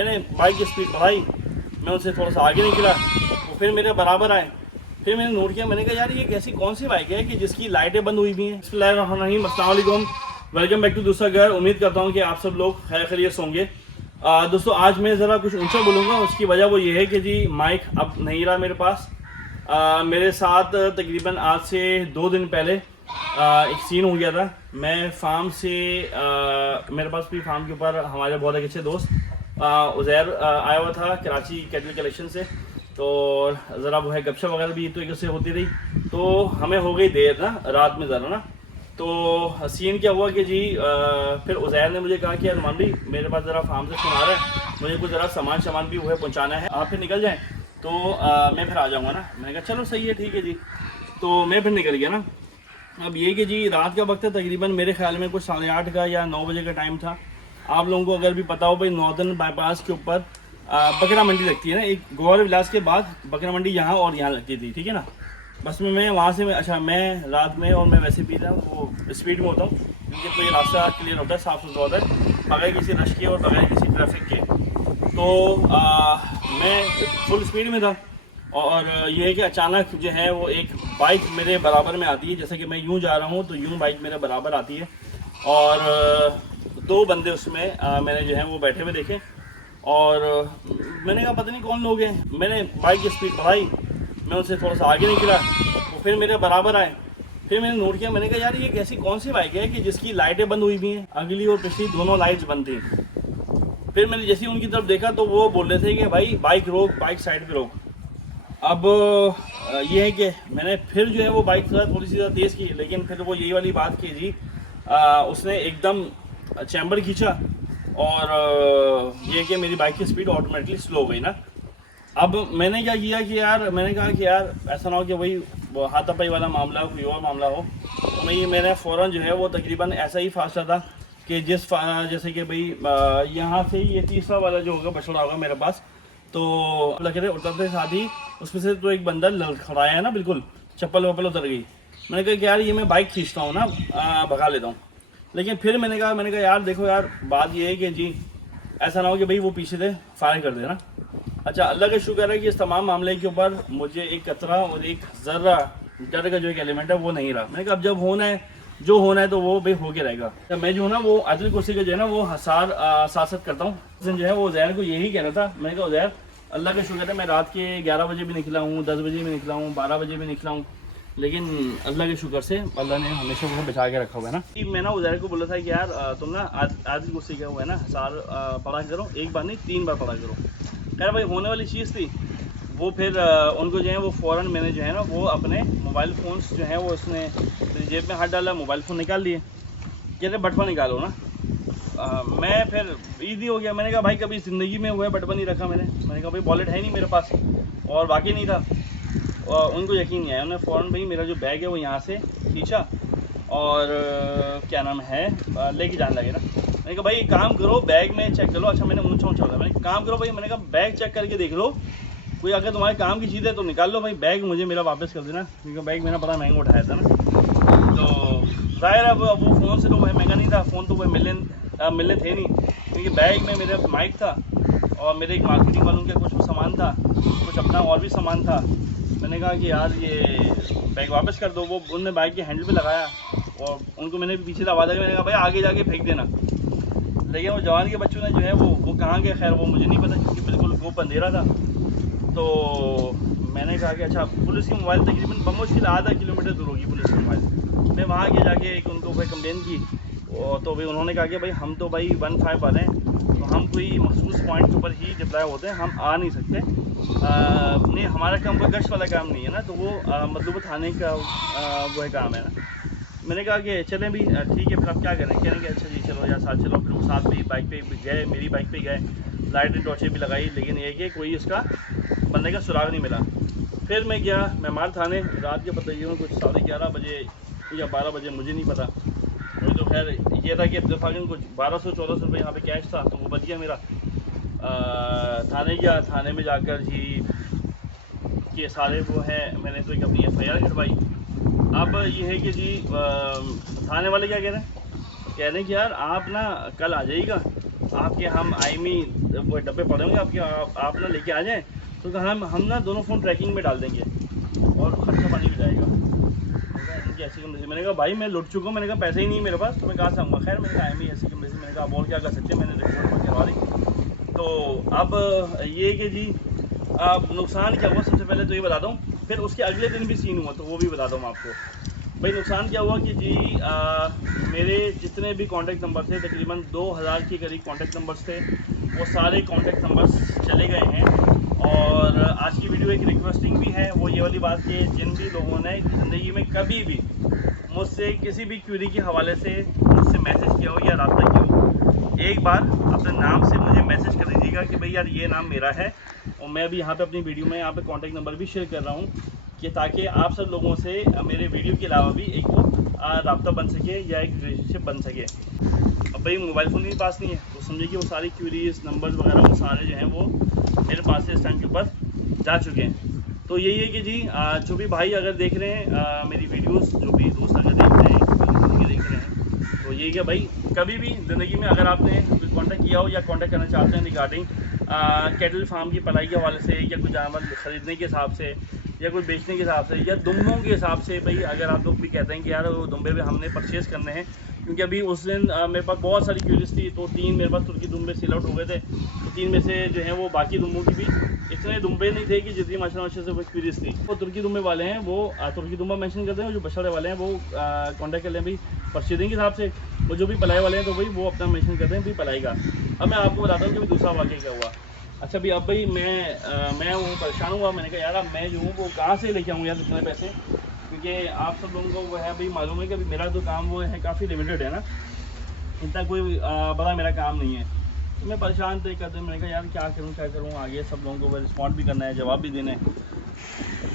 मैंने बाइक की स्पीड बढ़ाई, मैं उनसे थोड़ा सा आगे निकला, वो फिर मेरे बराबर आए। फिर मैंने नोट किया, मैंने कहा यार ये कैसी कौन सी बाइक है कि जिसकी लाइटें बंद हुई हुई हैं। बिस्मिल्लाहिर्रहमानिर्रहीम, अस्सलाम वालेकुम, वेलकम बैक टू दूसरा घर। उम्मीद करता हूँ कि आप सब लोग खैर खैरियत से होंगे। दोस्तों आज मैं ज़रा कुछ ऊंचा बोलूँगा, उसकी वजह वो ये है कि जी माइक अब नहीं रहा मेरे पास। मेरे साथ तकरीबन आज से 2 दिन पहले एक सीन हो गया था। मैं फार्म से मेरे पास भी फार्म के ऊपर हमारे बहुत एक अच्छे दोस्त उज़ैर आया हुआ था कराची कैटल कलेक्शन से, तो ज़रा वो है गपशप वगैरह भी तो एक से होती रही, तो हमें हो गई देर ना रात में ज़रा ना। तो सीन क्या हुआ कि जी फिर उज़ैर ने मुझे कहा कि अनुमान भाई मेरे पास ज़रा फार्म से फोन आ रहा है, मुझे कुछ ज़रा सामान भी हुए पहुँचाना है, आप फिर निकल जाएँ तो मैं फिर आ जाऊँगा ना। मैंने कहा चलो सही है, ठीक है जी। तो मैं फिर निकल गया ना। अब ये कि जी रात का वक्त है, तकरीबन मेरे ख्याल में कुछ 8:30 का या 9 बजे का टाइम था। आप लोगों को अगर भी पता हो भाई, नॉर्दर्न बाईपास के ऊपर बकरा मंडी लगती है ना, एक गौर विलास के बाद बकरा मंडी यहाँ और यहाँ लगती थी, ठीक है ना। बस में मैं वहाँ से मैं रात में और मैं वैसे भी था वो स्पीड में होता हूँ, क्योंकि तो ये रास्ता क्लियर होता है, साफ़ सुथरा होता है, बगैर किसी रश के और बगैर किसी ट्रैफिक के। तो मैं फुल स्पीड में था और ये है कि अचानक जो है वो एक बाइक मेरे बराबर में आती है। जैसे कि मैं यूं जा रहा हूँ तो यूं बाइक मेरे बराबर आती है और 2 बंदे उसमें मैंने जो है वो बैठे हुए देखे और मैंने कहा पता नहीं कौन लोग हैं। मैंने बाइक की स्पीड बढ़ाई, मैं उनसे थोड़ा सा आगे निकला, वो फिर मेरे बराबर आए। फिर मैंने नोट किया, मैंने कहा यार ये कैसी कौन सी बाइक है कि जिसकी लाइटें बंद हुई हुई हैं, अगली और पिछली दोनों लाइट्स बंद थी। फिर मैंने जैसे ही उनकी तरफ देखा तो वो बोल रहे थे कि भाई बाइक रोक, बाइक साइड पे रोक। अब ये है कि मैंने फिर जो है वो बाइक थोड़ी सी ज़्यादा तेज़ की, लेकिन फिर वो यही वाली बात की जी उसने एकदम चैम्बर खींचा और ये कि मेरी बाइक की स्पीड ऑटोमेटिकली स्लो हो गई ना। अब मैंने क्या किया कि यार मैंने कहा कि यार ऐसा ना हो कि वही हाथापाई वाला मामला हो, कोई और मामला हो। तो मैंने फ़ौरन जो है वो तकरीबन ऐसा ही फासला था कि जैसे कि भाई यहाँ से ये तीसरा वाला जो होगा बछड़ा होगा मेरे पास, तो लगे उतरते साथ ही उसमें से तो एक बंदा लड़खड़ाया है ना, बिल्कुल चप्पल वप्पल उतर गई। मैंने कहा कि यार ये मैं बाइक खींचता हूँ ना, भगा लेता हूँ। लेकिन फिर मैंने कहा यार देखो यार बात ये है कि जी ऐसा ना हो कि भाई वो पीछे से फायर कर देना। अच्छा अल्लाह का शुक्र है कि इस तमाम मामले के ऊपर मुझे एक कतरा और एक ज़र्रा डर का जो एक एलिमेंट है वो नहीं रहा। मैंने कहा अब जब होना है जो होना है तो वो भाई होके रहेगा। तो मैं जो है ना वो अदल कुर्सी का जो है ना वो सासत करता हूँ। जो है वो उज़ैर को यही कह रहा था। मैंने कहा उज़ैर अल्लाह का शुक्र है मैं रात के 11 बजे भी निकला हूँ, 10 बजे भी निकला हूँ, 12 बजे भी निकला हूँ, लेकिन अल्लाह के शुक्र से अल्लाह ने हमेशा मुझे बचा के रखा हुआ है ना। मैं ना उज़ैर को बोला था कि यार तुम ना आदिल कुर्सी का हुआ है ना सार पढ़ा करो, एक बार नहीं 3 बार पढ़ा करो। खैर भाई होने वाली चीज़ थी वो। फिर उनको जो है वो फ़ौरन मैंने जो है ना वो अपने मोबाइल फ़ोन्स जो है वो उसने जेब में हाथ डाला, मोबाइल फ़ोन निकाल लिए, कह रहे बटवा निकालो ना। मैं फिर ईजी हो गया। मैंने कहा भाई कभी ज़िंदगी में हुआ है बटवा नहीं रखा मैंने कहा भाई वॉलेट है नहीं मेरे पास, और बाकी नहीं था। और उनको यकीन नहीं आया, उन्होंने फ़ौरन भाई मेरा जो बैग है वो यहाँ से खींचा और क्या नाम है लेके जाने लगे ना। मैंने कहा भाई एक काम करो बैग में चेक कर लो। अच्छा मैंने ऊँचा रहा, मैंने काम करो भाई, मैंने कहा बैग चेक करके देख लो, कोई अगर तुम्हारे काम की चीज़ है तो निकाल लो भाई, बैग मुझे मेरा वापस कर देना, क्योंकि बैग मेरा बड़ा महंगा उठाया था ना। तो ज़ाहिर है अब वो फ़ोन से तो वह महंगा नहीं था, फ़ोन तो वह मिलने थे नहीं, क्योंकि बैग में मेरा माइक था और मेरे एक मार्केटिंग वालों का कुछ सामान था, कुछ अपना और भी सामान था। मैंने कहा कि यार ये बैग वापस कर दो। वो उनने बाइक के हैंडल पे लगाया और उनको मैंने पीछे से आवाज़ आई, मैंने कहा भाई आगे जाके फेंक देना। लेकिन वो जवान के बच्चों ने जो है वो कहाँ गए, खैर वो मुझे नहीं पता, क्योंकि बिल्कुल गोप अंधेरा था। तो मैंने कहा कि अच्छा पुलिस की मोबाइल तकरीबन बमुश्किल आधा किलोमीटर दूर होगी पुलिस की मोबाइल। मैं वहाँ के जाके एक उनको भाई कंप्लेन की, तो भाई उन्होंने कहा कि भाई हम तो भाई 15 वाले हैं, तो हम कोई मखसूस पॉइंट के ऊपर ही डिप्लॉय होते हैं, हम आ नहीं सकते। नहीं हमारा काम कोई गश्त वाला काम नहीं है ना, तो वो मतलब थाने का वो है काम है ना। मैंने कहा कि चलें भी ठीक है, फिर आप क्या करें, कहेंगे अच्छा जी चलो यार साथ चलो। फिर वो साथ भी बाइक पे गए, मेरी बाइक पे गए, लाइट एंड टॉर्चें भी लगाई, लेकिन ये कि कोई उसका बंदे का सुराग नहीं मिला। फिर मैं गया मेहमान थाने, रात के बताइए कुछ 11:30 बजे या 12 बजे, मुझे नहीं पता। मुझे तो खैर ये था कि इत्तेफाकन कुछ 1200-1400 रुपये यहाँ पे कैश था, तो वो बच गया मेरा। थाने गया, थाने में जाकर जी के सारे वो है मैंने तो एक अपनी FIR करवाई। अब ये है कि जी थाने वाले क्या कह रहे हैं कि यार आप ना कल आ जाइएगा, आपके हम आईमी वो डब्बे पड़े होंगे आपके, आप ना लेके आ जाएँ, तो कहा हम ना दोनों फ़ोन ट्रैकिंग में डाल देंगे और खर्चा पानी भी जाएगा। इनकी ऐसी कम। मैंने कहा भाई मैं लुट चुका हूँ, मैंने कहा पैसे ही नहीं है मेरे पास, तो मैं कहाँ से आऊँगा। खैर मैंने कहा आई ऐसी कम। मैंने कहा और क्या कर सकते हैं, मैंने रिपोर्ट करवा दी। तो अब ये कि जी अब नुकसान क्या हुआ सबसे पहले तो ये बताता हूँ, फिर उसके अगले दिन भी सीन हुआ तो वो भी बताता हूँ आपको। भाई नुकसान क्या हुआ कि जी मेरे जितने भी कॉन्टैक्ट नंबर थे, तकरीबन 2000 के करीब कॉन्टैक्ट नंबर्स थे, वो सारे कॉन्टैक्ट नंबर्स चले गए हैं। और आज की वीडियो एक रिक्वेस्टिंग भी है, वो ये वाली बात कि जिन भी लोगों ने ज़िंदगी में कभी भी मुझसे किसी भी क्वेरी के हवाले से मुझसे मैसेज किया हो या रब्ता किया हो, एक बार अपने नाम से मुझे मैसेज कर दीजिएगा कि भाई यार ये नाम मेरा है, और मैं भी यहाँ पे अपनी वीडियो में यहाँ पे कॉन्टैक्ट नंबर भी शेयर कर रहा हूँ कि ताकि आप सब लोगों से मेरे वीडियो के अलावा भी एक वो रब्ता बन सके या एक रिलेशनशिप बन सके। अब भाई मोबाइल फ़ोन मेरे पास नहीं है, तो समझिए कि वो सारी क्वेरीज नंबर वगैरह वो सारे जो हैं वो मेरे पास से इस टाइम के ऊपर जा चुके हैं। तो यही है कि जी जो भी भाई अगर देख रहे हैं मेरी वीडियोस, जो भी दोस्त अगर देख रहे हैं, तो यही कि भाई कभी भी ज़िंदगी में अगर आपने कॉन्टैक्ट किया हो या कॉन्टैक्ट करना चाहते हैं रिगार्डिंग कैटल फार्म की पलाई के हवाले से, या कोई जानवर ख़रीदने के हिसाब से, या कोई बेचने के हिसाब से, या दुम्बों के हिसाब से, भाई अगर आप लोग भी कहते हैं कि यार वो दुम्बे भी हमने परचेज़ करने हैं, क्योंकि अभी उस दिन मेरे पास बहुत सारी क्यूरीज थी, तो 3 मेरे पास तुर्की दुम्बे सेल आउट हो गए थे। तो 3 में से जो है वो बाकी दुम्बों की भी इतने दुम्बे नहीं थे कि जितनी माशा से वो क्यूरीज थी। वो तुर्की दुम्बे वाले हैं वो तुर्की दुम्बा मेंशन करते हैं, जो बछड़े वाले हैं वो कॉन्टैक्ट कर लें भाई परचेजिंग के हिसाब से। वो जो भी पलाई वाले हैं तो भाई वो अपना मेंशन करते हैं भाई पलाई का। अब मैं आपको बताता हूँ कि दूसरा वाक़या क्या हुआ। अच्छा भाई अब भाई मैं वो परेशान हुआ, मैंने कहा यार अब मैं जो हूँ वो कहाँ से लेके आऊँ यार इतने पैसे, क्योंकि आप सब लोगों को वो है भाई मालूम है कि मेरा जो काम वो है काफ़ी लिमिटेड है ना, इतना कोई बड़ा मेरा काम नहीं है। तो मैं परेशान थे करते, मैंने कहा यार क्या करूँ आगे सब लोगों को रिस्पॉन्ड भी करना है, जवाब भी देना है।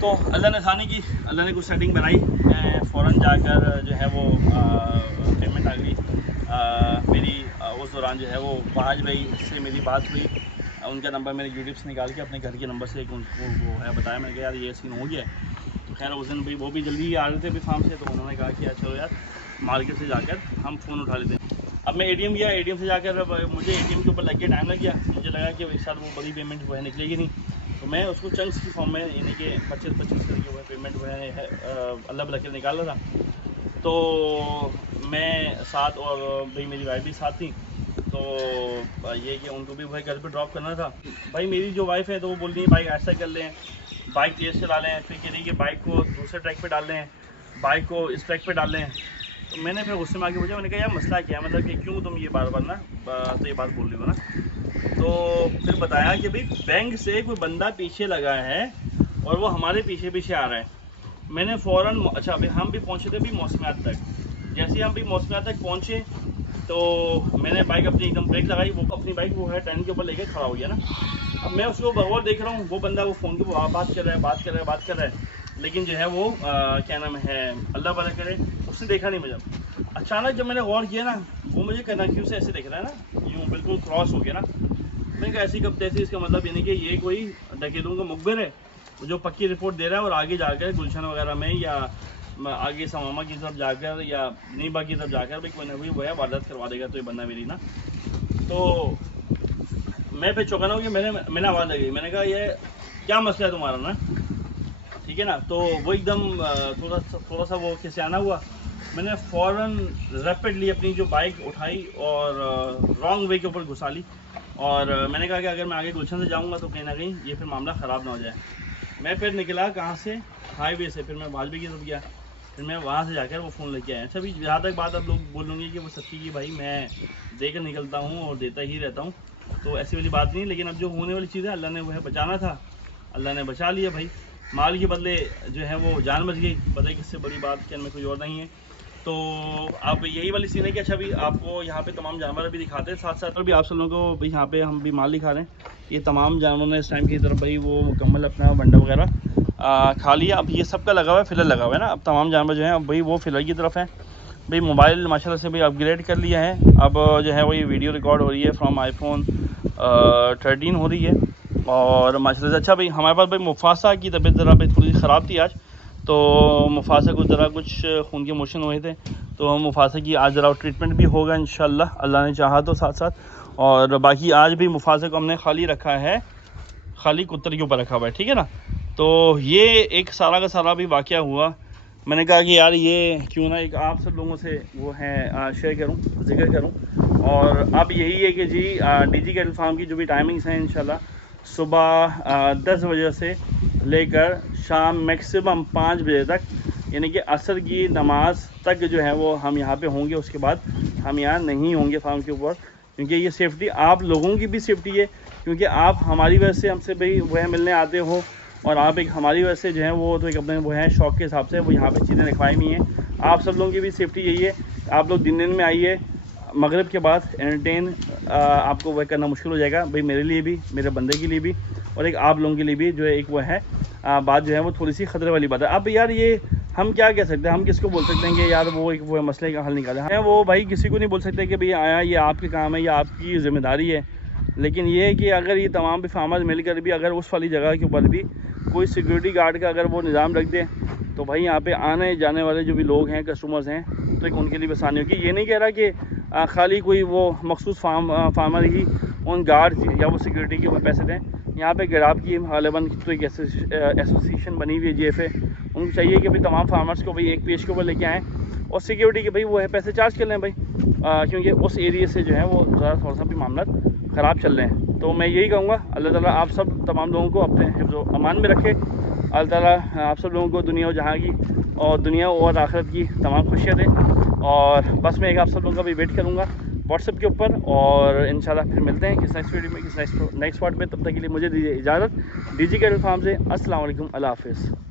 तो अल्लाह ने आसानी की, अल्लाह ने कुछ सेटिंग बनाई, मैं फ़ौरन जाकर जो है वो पेमेंट आ गई मेरी। उस दौरान जो है वो फहाज भाई से मेरी बात हुई, उनका नंबर मैंने यूट्यूब से निकाल के अपने घर के नंबर से उनको वो है बताया, मैंने कहा यार ये सीन हो गया है। तो खैर उस दिन भाई वो भी जल्दी आ रहे थे अभी फार्म से, तो उन्होंने कहा कि यार चलो यार मार्केट से जाकर हम फ़ोन उठा लेते हैं। अब मैं एटीएम गया, एटीएम से जाकर मुझे एटीएम के ऊपर लग के टाइम लग गया, मुझे लगा कि एक साथ वो बड़ी पेमेंट वो है निकलेगी नहीं, तो मैं उसको चंक्स की फॉर्म में यानी कि 25 करके वो पेमेंट वो है अल्लाह बल्ला के निकाल रहा था। तो मैं साथ और भाई मेरी वाइफ भी साथ थी, तो ये कि उनको भी भाई घर पे ड्रॉप करना था। भाई मेरी जो वाइफ है तो वो बोल रही है बाइक ऐसा कर लें, बाइक तेज़ चला लें, फिर कह रही कि बाइक को दूसरे ट्रैक पे डाल लें, बाइक को इस ट्रैक पे डाल लें। तो मैंने फिर गुस्से में आके पूछा, मैंने कहा यार मसला क्या है, मतलब कि क्यों तुम ये बार बार ना तो ये बात बोल रही हो ना। तो फिर बताया कि भाई बैंक से कोई बंदा पीछे लगा है और वो हमारे पीछे पीछे आ रहा है। मैंने फ़ौरन अच्छा भाई हम भी पहुँचे थे भाई मौसमियात तक, जैसे ही हम भी मौसमियात तक पहुँचे तो मैंने बाइक अपनी एकदम ब्रेक लगाई, वो अपनी बाइक वो है टर्न के ऊपर लेके खड़ा हो गया ना। अब मैं उसको बगौर देख रहा हूँ, वो बंदा वो फ़ोन के ऊपर बात कर रहा है, लेकिन जो है वो क्या नाम है अल्लाह भला करे उसने देखा नहीं मुझे। अचानक जब मैंने गौर किया ना, वो मुझे कनफ्यूज से ऐसे देख रहा है ना, यूँ बिल्कुल क्रॉस हो गया ना। मैंने कहा ऐसी कब तैसी, इसका मतलब यानी कि ये कोई डकैतों का मुखबिर है जो पक्की रिपोर्ट दे रहा है और आगे जाकर गुलशन वगैरह में या आगे समामा की तरफ जाकर या नीबा की तरफ जाकर भाई कोई ना कोई वो है वारदात करवा देगा तो ये बंदा मेरी ना। तो मैं फिर चौंका हो गया, मैंने आवाज़ लगी, मैंने कहा ये क्या मसला है तुम्हारा ना, ठीक है ना। तो वो एकदम थोड़ा सा वो खिसियाना हुआ, मैंने फ़ौरन रैपिडली अपनी जो बाइक उठाई और रॉन्ग वे के ऊपर घुसा ली, और मैंने कहा कि अगर मैं आगे गुलशन से जाऊंगा तो कहीं ना कहीं ये फिर मामला ख़राब ना हो जाए। मैं फिर निकला कहाँ से, हाईवे से, फिर मैं भाजपे की तरफ गया, फिर मैं वहाँ से जाकर वो फ़ोन लेके आया। अच्छा भी जहाँ तक बात आप लोग बोलूँगी कि वो सच्ची की भाई मैं देकर निकलता हूँ और देता ही रहता हूँ, तो ऐसी वाली बात नहीं। लेकिन अब जो होने वाली चीज़ है अल्लाह ने वो है बचाना था, अल्लाह ने बचा लिया भाई। माल के बदले जो है वो जान बच गई, बताइए किससे बड़ी बात के में कोई और नहीं है। तो अब यही वाली सीन है कि अच्छा भी आपको यहाँ पे तमाम जानवर भी दिखाते हैं, साथ साथ और भी आप सब लोगों को भाई यहाँ पे हम भी माल दिखा रहे हैं। ये तमाम जानवरों ने इस टाइम की तरफ भाई वो मुकम्मल अपना वंडा वगैरह खा लिया। अब ये सबका लगा हुआ है, फिलर लगा हुआ है ना। अब तमाम जानवर जो हैं अब भाई वो फिलर की तरफ हैं। भाई मोबाइल माशाल्लाह से भाई अपग्रेड कर लिया है, अब जो है वो ये वीडियो रिकॉर्ड हो रही है फ्रॉम आईफोन 13 हो रही है और माशाल्लाह से। अच्छा भाई हमारे पास भाई मुफासा की तबीयत ज़रा भाई थोड़ी सी ख़राब थी आज, तो मुफासा को ज़रा कुछ खून के मोशन हुए थे, तो मुफासा की आज ज़रा ट्रीटमेंट भी होगा इंशाल्लाह अल्लाह ने चाहा तो। साथ साथ और बाकी आज भी मुफासा को हमने खाली रखा है, खाली कुत्तर के ऊपर रखा हुआ है, ठीक है ना। तो ये एक सारा का सारा भी वाक़या हुआ। मैंने कहा कि यार ये क्यों ना एक आप सब लोगों से वो है शेयर करूं, जिक्र करूं। और अब यही है कि जी डीजी कैटल फार्म की जो भी टाइमिंग्स हैं इंशाल्लाह सुबह 10 बजे से लेकर शाम मैक्सिमम 5 बजे तक, यानी कि असर की नमाज तक जो है वो हम यहाँ पे होंगे। उसके बाद हम यहाँ नहीं होंगे फार्म के ऊपर, क्योंकि ये सेफ़्टी आप लोगों की भी सेफ़्टी है, क्योंकि आप हमारी वजह से हमसे भाई वो है मिलने आते हो, और आप एक हमारी वजह से जो है वो तो एक अपने वो है शौक़ के हिसाब से वो यहाँ पे चीज़ें रखवाई हुई हैं। आप सब लोगों की भी सेफ़्टी यही है। आप लोग दिन में आइए, मगरिब के बाद एंटरटेन आपको वह करना मुश्किल हो जाएगा भाई, मेरे लिए भी, मेरे बंदे के लिए भी, और एक आप लोगों के लिए भी जो है एक वो है बात जो है वो थोड़ी सी ख़तरे वाली बात है। अब यार ये हम क्या कह सकते हैं, हम किसको बोल सकते हैं कि यार वो एक वो मसले का हल निकाले हैं। वो भाई किसी को नहीं बोल सकते कि भाई आया ये आपके काम है या आपकी ज़िम्मेदारी है। लेकिन ये है कि अगर ये तमाम भी फार्मर्स मिलकर भी अगर उस वाली जगह के ऊपर भी कोई सिक्योरिटी गार्ड का अगर वो निज़ाम रख दे, तो भाई यहाँ पे आने जाने वाले जो भी लोग हैं, कस्टमर्स हैं, तो एक उनके लिए भी आसानी होगी। ये नहीं कह रहा कि खाली कोई वो मखसूस फार्मर ही उन गार्ड या वो सिक्योरिटी के ऊपर पैसे दें। यहाँ पे गिराब की गालिबन तो एक एसोसिएशन बनी हुई है, JFA, उनको चाहिए कि भाई तमाम फार्मर्स को भाई एक पेज के ऊपर लेके आएँ और सिक्योरिटी के भाई वो है पैसे चार्ज कर लें भाई, क्योंकि उस एरिया से जो है वो ज़रा थोड़ा सा भी मामला ख़राब चल रहे हैं। तो मैं यही कहूँगा, अल्लाह ताला आप सब तमाम लोगों को अपने हिफ्ज़ अमान में रखे। अल्लाह ताला आप सब लोगों को दुनिया और जहाँ की और दुनिया और आखिरत की तमाम खुशियाँ दें। और बस मैं एक आप सब लोगों का भी वेट करूँगा व्हाट्सएप के ऊपर, और इंशाल्लाह फिर मिलते हैं किस नेक्स्ट वीडियो में, किस नेक्स्ट पार्ट में। तब तक के लिए मुझे दीजिए इजाज़त। डीजी कैटल फार्म से अस्सलाम वालेकुम, अल्लाह हाफ़िज़।